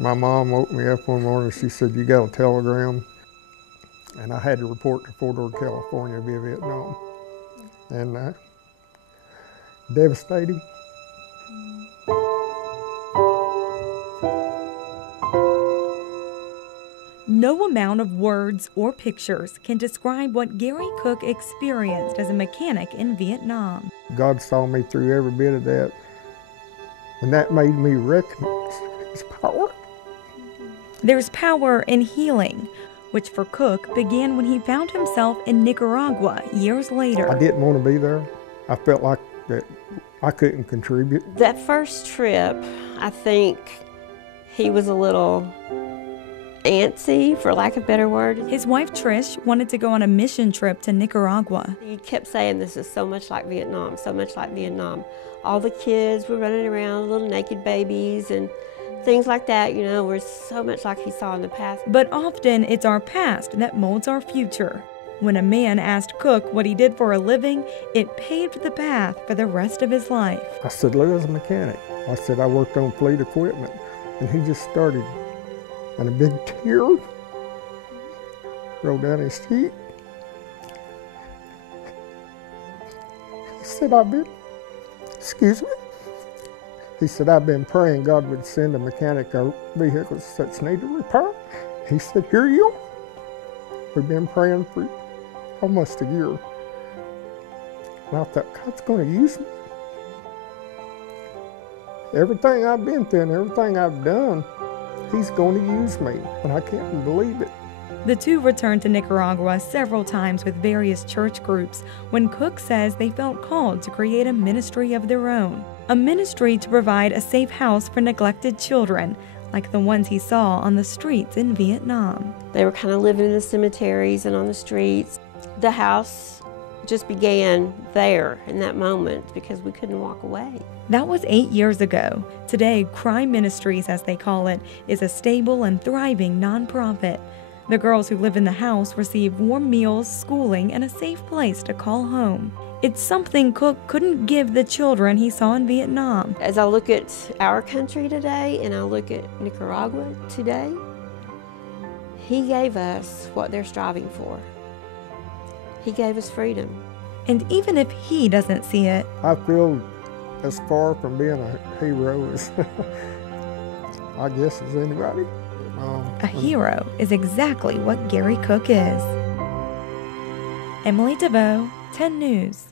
My mom woke me up one morning. She said, "You got a telegram?" And I had to report to Fort Ord, California via Vietnam. And devastating. No amount of words or pictures can describe what Gary Cook experienced as a mechanic in Vietnam. God saw me through every bit of that, and that made me recognize His power. There's power in healing, which for Cook began when he found himself in Nicaragua years later. I didn't want to be there. I felt like that I couldn't contribute. That first trip, I think he was a little antsy, for lack of a better word. His wife Trish wanted to go on a mission trip to Nicaragua. He kept saying, "This is so much like Vietnam, so much like Vietnam." All the kids were running around, little naked babies and things like that, you know, were so much like he saw in the past. But often it's our past that molds our future. When a man asked Cook what he did for a living, it paved the path for the rest of his life. I said, "Lou, as a mechanic." I said, "I worked on fleet equipment." And he just started, and a big tear rolled down his cheek. He said, excuse me. He said, "I've been praying God would send a mechanic our vehicles that's needed repair." He said, "Here you are." We've been praying for almost a year. And I thought, God's going to use me. Everything I've been through and everything I've done, He's going to use me, and I can't believe it. The two returned to Nicaragua several times with various church groups when Cook says they felt called to create a ministry of their own. A ministry to provide a safe house for neglected children, like the ones he saw on the streets in Vietnam. They were kind of living in the cemeteries and on the streets. The house just began there in that moment because we couldn't walk away. That was 8 years ago. Today, Crime Ministries, as they call it, is a stable and thriving nonprofit. The girls who live in the house receive warm meals, schooling, and a safe place to call home. It's something Cook couldn't give the children he saw in Vietnam. As I look at our country today and I look at Nicaragua today, He gave us what they're striving for. He gave us freedom. And even if he doesn't see it, I feel as far from being a hero as I guess as anybody. A hero is exactly what Gary Cook is. Emily DeVoe, 10 News.